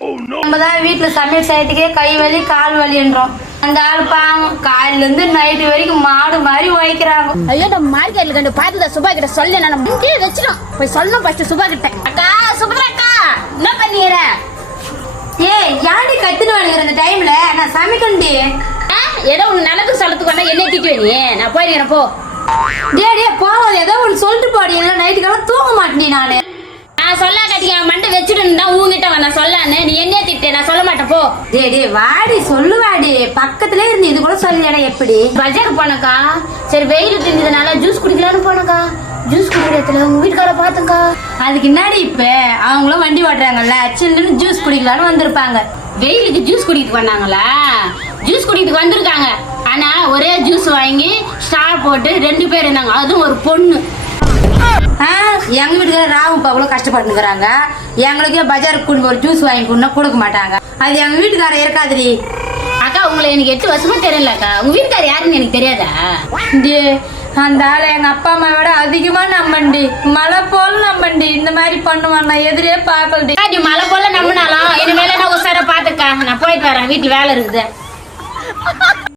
நம்ம தான் வீட்டுல சமையல் செய்யறதுக்கே கை வலி கால் வலின்றோம். அந்த ஆள் பாவம் காலையில இருந்து நைட்டு வரைக்கும் மாடு மாதிரி உழைக்கிறாங்க. ஐயோ நம்ம மார்க்கெட்ல கண்டு பார்த்து சுபா கிட்ட சொல்ல நான் முன்னே வச்சிடும் போய் சொல்லணும் ஃபர்ஸ்ட் சுபா கிட்ட. அக்கா சுபா அக்கா என்ன பண்ணீர? ஏய் யாடி கத்துன்னு வருகிற அந்த டைம்ல நான் சமைக்கண்டி. ஏதோ ஒண்ணு நல்லது சொல்லத்துக்கு வந்தா என்ன திட்டுவே நீ? நான் போயிருக்கிறேன் போ. டே போவாது ஏதோ ஒன்று சொல்லிட்டு போடி. இல்லை நைட்டுக்கெல்லாம் தூங்க மாட்டேன் நானு. நான் சொல்ல கட்டிக்க மண்டை வச்சுட்டு தான் உங்ககிட்ட வந்தேன் சொல்லான்னு. நீ என்ன திட்டு நான் சொல்ல மாட்டேன் போ. டே வாடி சொல்லுவாடி. பக்கத்துல இருந்து இது கூட சொல்லிடா. எப்படி பஜாருக்கு போனக்கா சரி வெயில் தெரிஞ்சதுனால ஜூஸ் குடிக்கலான்னு போனக்கா. ஜூஸ் குடிக்கிறதுல உங்க வீட்டுக்கார பாத்துக்கா. அதுக்கு முன்னாடி இப்ப அவங்களும் வண்டி ஓட்டுறாங்கல்ல சில்லுன்னு ஜூஸ் குடிக்கலான்னு வந்திருப்பாங்க. வெயிலுக்கு ஜூஸ் குடிக்கிட்டு வந்தாங்களா? ஜூஸ் குடிக்கிட்டு வந்திருக்காங்க. ஆனா ஒரே ஜூஸ் வாங்கி ஸ்டார் போட்டு 2 பேர் இருந்தாங்க. அதுவும் ஒரு பொண்ணு. எங்க வீட்டுக்கார ராவும் அவ்வளவு கஷ்டப்பட்டுக்கிறாங்க. எங்களுக்கே பஜாருக்கு கொண்டு ஒரு ஜூஸ் வாங்கி கொடுக்க மாட்டாங்க. அது எங்க வீட்டுக்கார இருக்காதுடி. அக்கா உங்களை எனக்கு 8 வருஷமா தெரியலக்கா. உங்க வீட்டுக்கார யாருன்னு எனக்கு தெரியாதா? அந்த ஆளை எங்க அப்பா அம்மா விட அதிகமா நம்பண்டி. மழை போல நம்பண்டி. இந்த மாதிரி பண்ணுவான் நான் எதிரே பாக்கலடி. மழை போல நம்பினாலும் இனிமேல நான் உசார பாத்துக்கா. நான் போயிட்டு வரேன் வீட்டுல வேலை இருக்குது.